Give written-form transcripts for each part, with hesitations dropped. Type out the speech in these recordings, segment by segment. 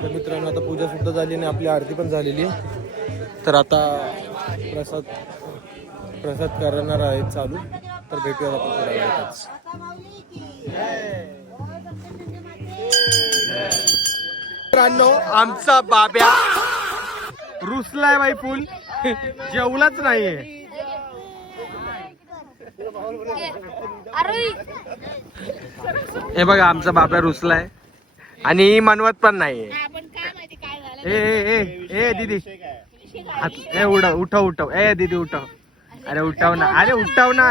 तर मित्रांनो आता पूजा सुद्धा झाली आणि आपली आरती पण झालेली आहे. तर आता प्रसाद करणार आहेत चालू. तर भेटूया आपण थोड्या वेळातच. मित्रांनो आमचा बाब्या रुसलाय बाई फुल, जेवलाच नाहीये. हे बघा आमचा बाब्या रुसलाय आणि मनवत पण नाहीये. ए दीदी ए उठव ए दीदी उठव. अरे उठव ना, अरे उठव ना.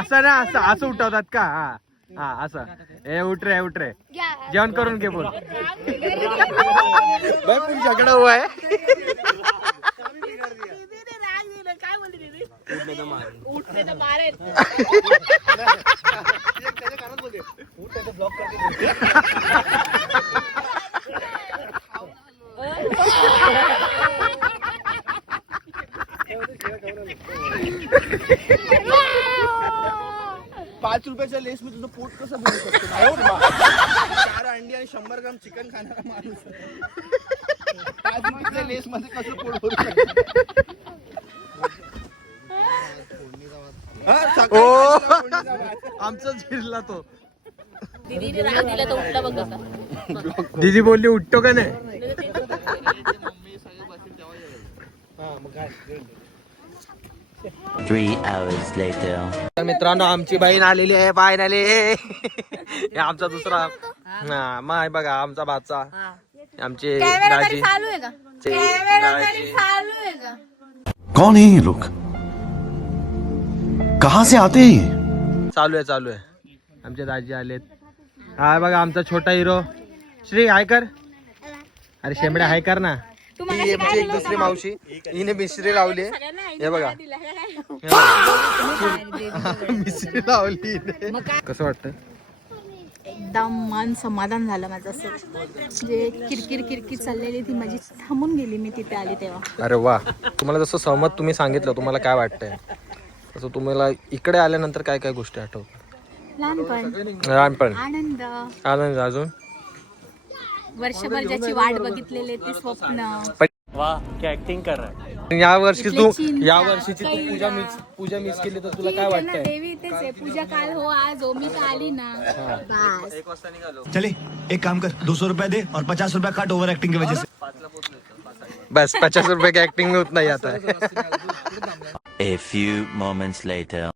असं ना, असं उठवतात का? हा असं. ए उठ रे जेवण करून घे बोल. पण झगडा हुआ है. ₹5 लेस में तुझं पोट कसं भरू शकतो? 4 अंडी आणि 100 ग्राम चिकन खाणारा माणूस ₹5 लेस मध्ये कसं पोट भरू शकतो? आमचा झिरला तो. दीदी बोलली उठतो का नाही. तर मित्रांनो आमची बहीण आलेली आहे फायनली. हे आमचा दुसरा माय बघा आमचा भाचा. आमचे दाजी. कौन है ये लोग, कहां से आते हैं? चालू आहे आमचे दाजी आलेत. हा बघा आमचा छोटा हिरो श्री हाय कर. अरे शेंबड्या हाय कर ना. ही आमची एक दुसरी मावशी, हिने मिश्री लावली. हे बघा मिश्री लावली. कसं वाटतं? एकदम मन समाधान झालं माझं. असं जे किरकिर चाललेली ती माझी थांबून गेली मी तिथे आली तेव्हा. अरे वा. तुम्हाला जसं सहमत तुम्ही सांगितलं, तुम्हाला काय वाटतंय तसं तुम्हाला इकडे आल्यानंतर काय काय गोष्टी आठवतात? लहानपण आनंद अजून वर्षभर ज्याची वाट बघितलेले ते स्वप्न. वाह क्या एक्टिंग कर रहा है. या वर्षीची तू पूजा मिस केली तर तुला काय वाटतंय? देवी तेच आहे, पूजा काल हो आज हो, मी तर आली ना. चले एक काम कर, ₹200 दे और ₹50 काट ओवर एक्टिंग की वजह से. बस ₹50 की एक्टिंग में उतना ही आता है. A few moments later.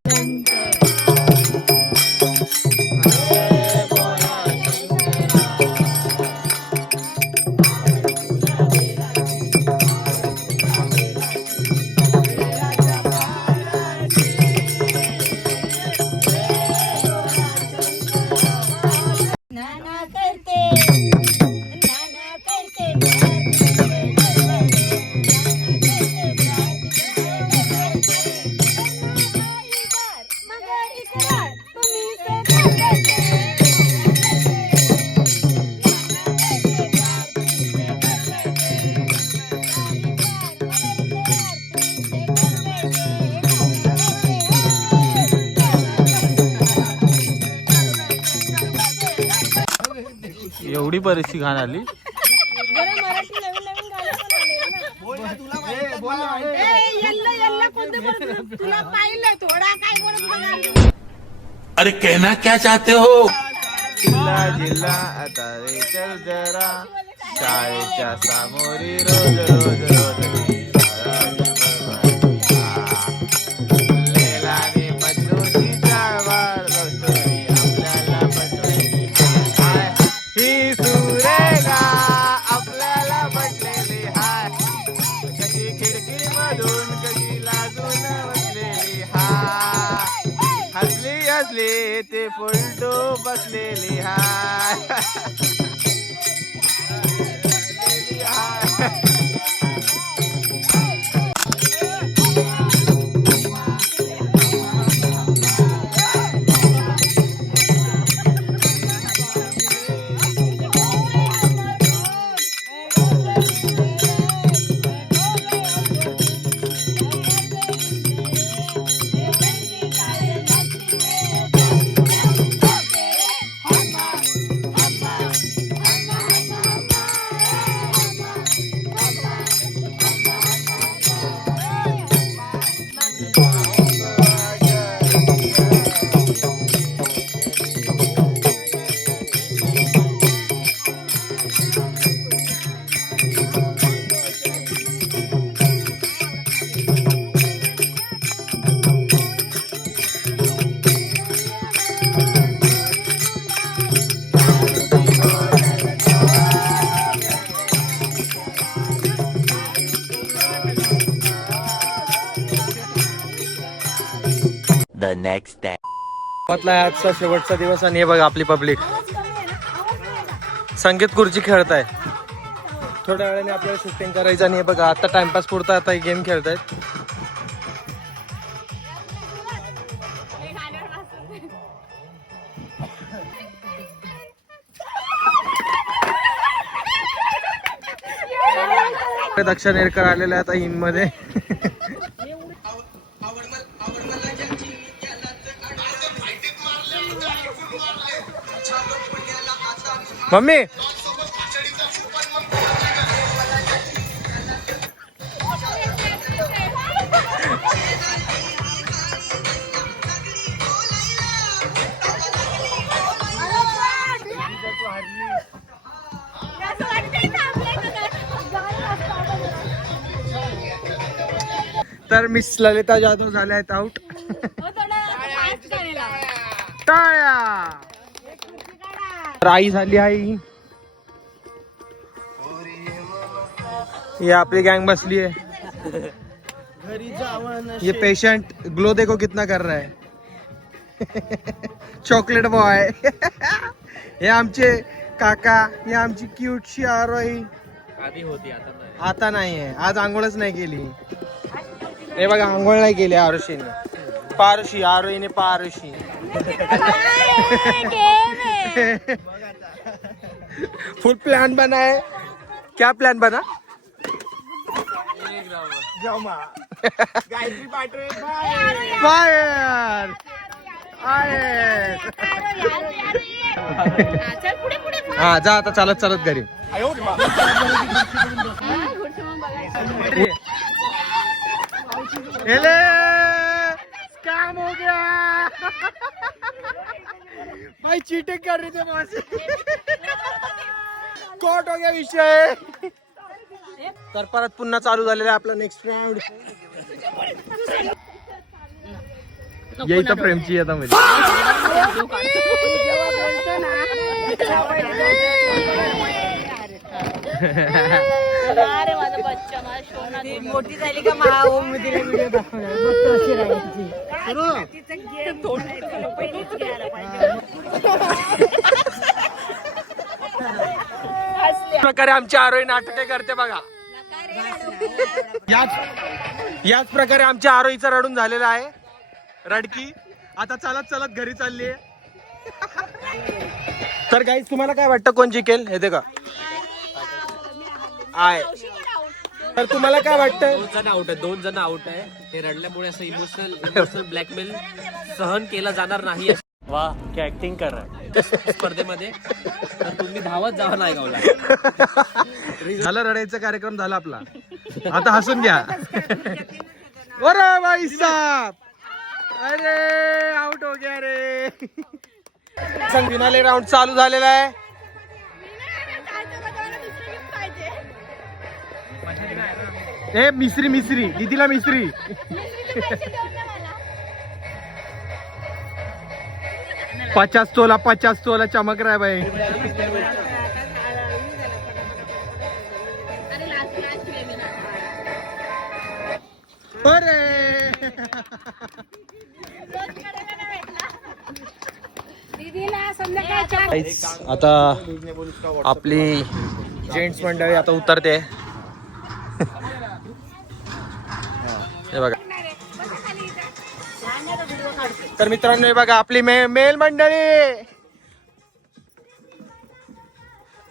एवढी बरीचशी घाण आली. अरे कहना क्या चाहते हो? जिल्हा आता रे चल जरा शाळेच्या सामोरी रोज ते फोल्डो बसलेली हाय. next day. गावातला आजचा शेवटचा दिवस आणि हे बघा आपली पब्लिक संगीत खुर्ची खेळताय. थोड्या वेळाने आपल्याला शूटिंग करायचं आणि हे बघा आता टाइमपास पुरता आता गेम खेळतायत. दक्ष नेरकर आलेले आता इन मध्ये. मम्मी तर मिस ललिता जाधव झाल्या आहेत आउट. टाळ्या. तर आई झाली आहे. ये आपली गैंग बसली है. ये पेशेंट ग्लो देखो कितना कर रहा है. Chocolate boy. हे आमचे काका. हे आमची क्यूटशी आरोही. आधी होती आता नाही आहे. आज आंघोळच नाही केली. हे बघा आंघोळ नाही केली आरुषीने. पारुषी आरोहीने पारुषी. फुल प्लान बना है. क्या प्लान बना. फायर. हा जा आता चालत चालत घरी. स्कैम हो गया. भाई चीटिंग कर रही थी मौसी. कोर्ट हो गया विषय. तर परत पुन्हा चालू झालेला आपला नेक्स्ट राउंड. यही तर प्रेमची आता मध्ये. मोठी झाली का व्हिडिओ प्रकारे आमची आरोही नाटके करते बघा. याच प्रकारे आमच्या आरोहीचा रडून झालेला आहे. रडकी आता चालत चालत घरी चालली आहे. तर गाईज तुम्हाला काय वाटतं कोण जिंकेल हे ते का आहे. तर तुम्हाला काय वाटतं. 2 जण आउट आहे. 2 जण आउट आहे. हे रडल्यामुळे असं इमोशनल ब्लॅकमेल सहन केला जाणार नाही वाह क्या ऍक्टिंग कर रहा है. स्पर्धेमध्ये. तर तुम्ही धावत जावा नाही गावला. झालं रडायचा कार्यक्रम झाला आपला. आता हसून घ्या. अरे भाई साहब. अरे आउट हो गया रे. फिनाले राऊंड चालू झालेला आहे. ए मिसरी मिसरी दीदीला मिसरी. पचास तोला चमक रहा है भाई. अरे आता आपली जेंट्स मंडळी आता उतरते. हे बघा. तर मित्रांनो हे बघा आपली मेल मंडळी.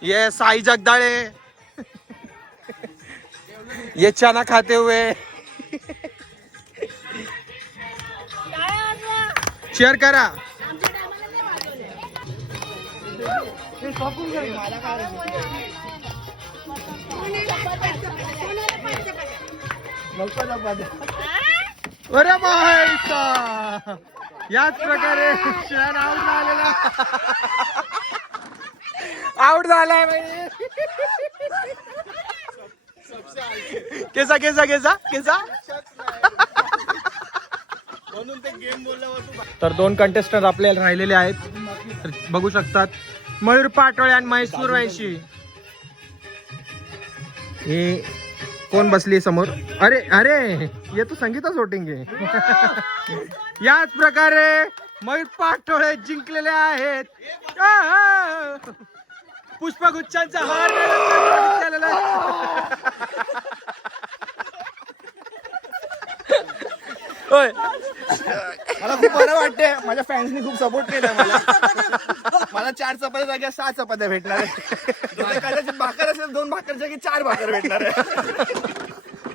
ये साई जगदाळे. ये चना खाते हुए. शेअर करा. अरे माहिती याच प्रकारे क्षण आउट झालेला. आउट झालाय म्हणजे केसा केसा केसा केसा. तर 2 कंटेस्टंट आपल्याला राहिलेले आहेत. तर बघू शकतात मयूर पाटोळे आणि महेश सुरवंशी. हे कोण बसली समोर. अरे अरे ये तो संगीता शूटिंग आहे. याच प्रकारे मयूर पाटोळे जिंकलेले आहेत. पुष्पगुच्छांचा हार केलेला आहे. होय मला खूप बरं वाटते. माझ्या फॅन्सनी खूप सपोर्ट केला मला. मला 4 चपात्या जागी 6 चपात्या भेटणार आहे. कदाचित भाकर असेल 2 भाकर जागी 4 भाकर भेटणार आहे.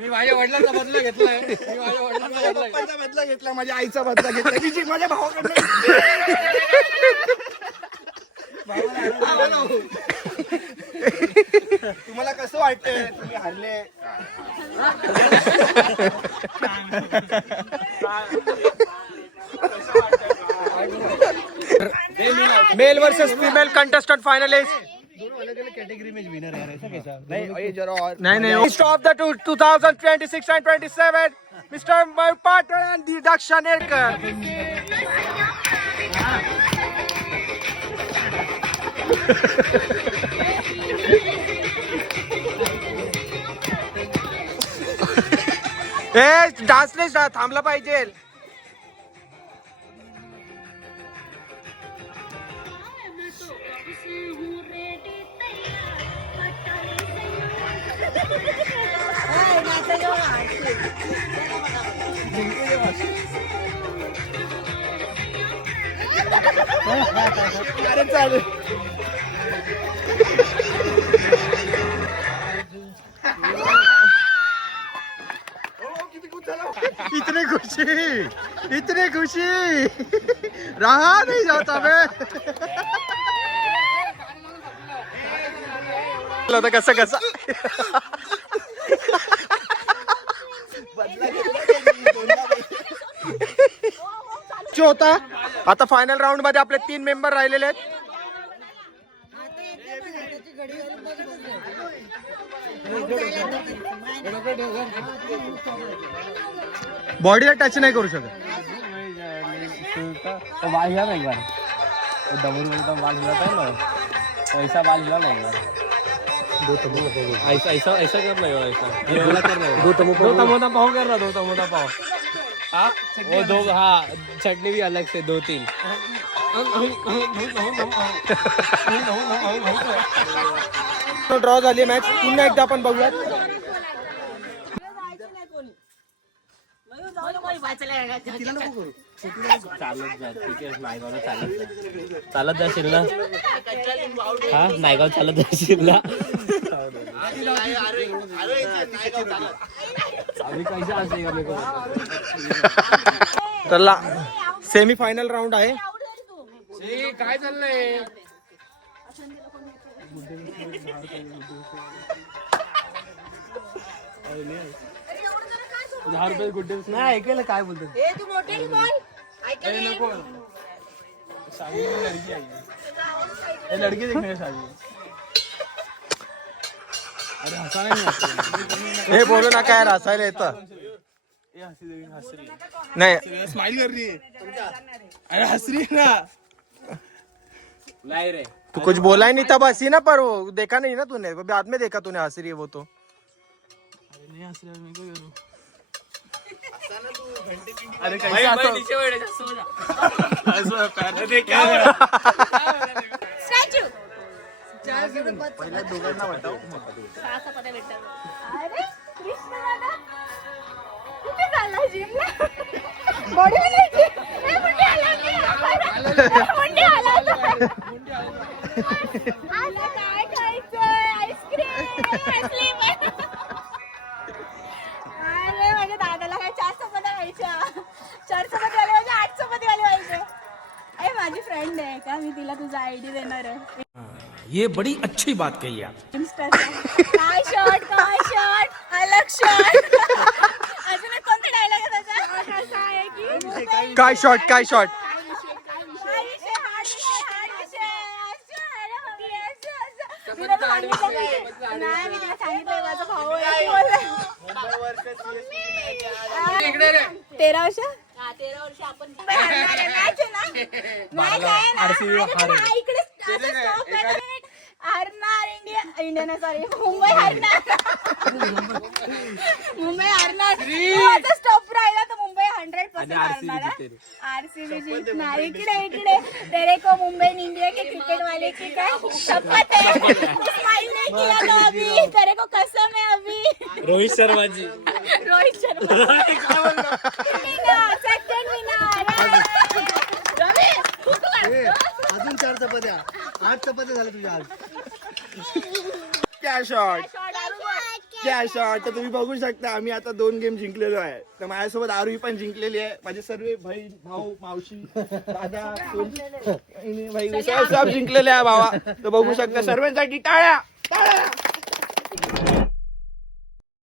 मी माझ्या वडिलांचा बदला घेतलाय. माझ्या पप्पांचा बदला घेतला, माझ्या आईचा बदला घेतला, मी माझ्या भावाकडनं. तुम्हाला कसं वाटतंय तुम्ही हारले. Male versus female contestant finalist. नहीं नहीं stop the 2026 and 27 mister Mayur Patole and दीक्षानेरकर. ए डान्सने थांबला पाहिजे. अरे चालेल. इतनी खुशी रहा नहीं जाता मैं. कसं कसं होता. आता फायनल राऊंड मध्ये आपले 3 मेंबर राहिलेले आहेत. बॉडीला टच नाही करू शकत. बाल हिला ना एक बार. दमून तो बाल हिलाता है ना, वैसा बाल हिला ना एक बार. ऐसा ऐसा ऐसा करना है. ऐसा ये वाला करना है. दो तमोदा पाव कर रहा. 2 तमोदा पाव. हाँ वो 2. हाँ चटनी भी अलग से 2-3. ड्रॉ झाली मॅच. पुन्हा एकदा आपण बघूयात. चालत जाशील ना. हा नायगाव चालत जाशील ना. तर सेमी फायनल राऊंड आहे. काय चाललंय. नाही ऐकायला काय बोलतो. लडकी देखणे साडी. अरे हसा नाही. हे बोलू नका यार, हसायला येतं. नहीं स्माइल कर रही है. अरे हंस रही है ना. नाही रे. तू कुछ बोला ही नहीं था बस ही ना. पर वो देखा नहीं ना तूने. बाद में देखा तूने हंस रही है वो तो. नहीं हंस रहा मैं क्या करूं. अरे कैसे नीचे बैठ सो जा. ऐसा पैर देख क्या. स्टॅच्यू. पहिल्या दोघांना वाटाव. अरे कृष्ण दादा कुठे चालला जिमला. बॉडी बनायची. ए मुंडी आला. मुंडी आला. आता काय खायचंय. आईस्क्रीम. अरे माझ्या दादाला काय 4 चपात्या खायच्या. 4 चपाती वाले म्हणजे 8 चपाती वाले पाहिजे. अरे माझी फ्रेंड आहे का, मी तिला तुझा आयडी देणार आहे. ये बड़ी अच्छी बात कही आप. काय शॉट अलग शॉट. अजून एक कोणता डायलॉग आहे त्याचा. असा आहे की काय शॉट काय शॉट. नाही मी तिला सांगितलंय माझा भाऊ आहे. 13 वर्ष. 13 वर्ष आपण हरणार इंडिया इंडियन सॉरी मुंबई हारणार मुंबई हारणार माझा स्टॉप राहिला तर मुंबई 100% हारणार आरसीबी जीतणार इकडे तेरे को मुंबई इंडिया के क्रिकेट वाले की काय शपथ है स्माइल नहीं किया तो अभी तेरे को कसम है अभी रोहित शर्मा जी रोहित शर्मा सेकंड विनर अजून 4 चपात्या 8 चपात्या झाल्या तुझ्या आज क्या शॉट तर तुम्ही बघू शकता आम्ही आता 2 गेम जिंकलेलो आहे तर माझ्यासोबत आरुही पण जिंकलेली आहे माझे सर्व बहीण भाऊ मावशी दादा भाई सब जिंकलेले आहे भावा तर बघू शकता सर्वांसाठी टाळ्या